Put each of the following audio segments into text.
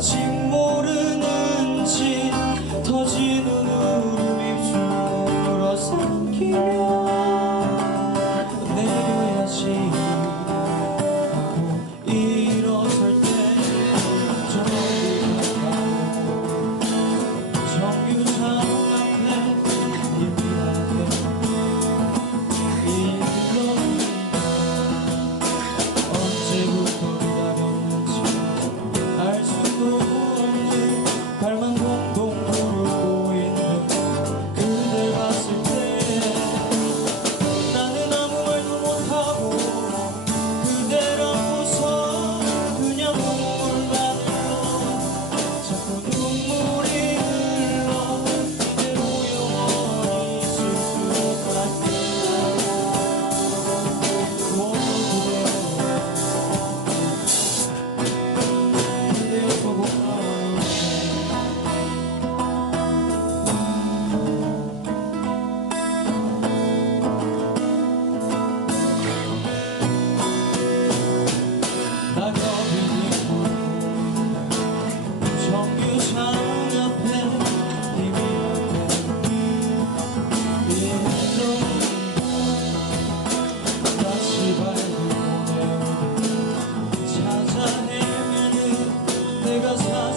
아직 모르는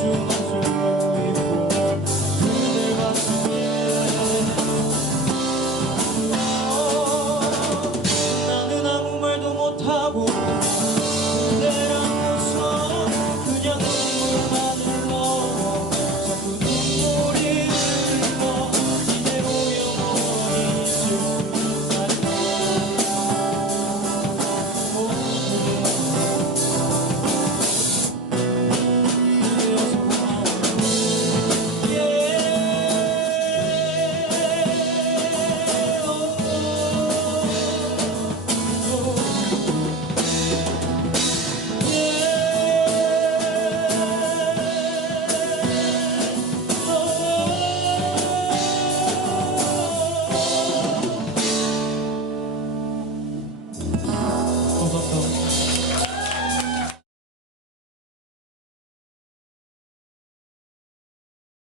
to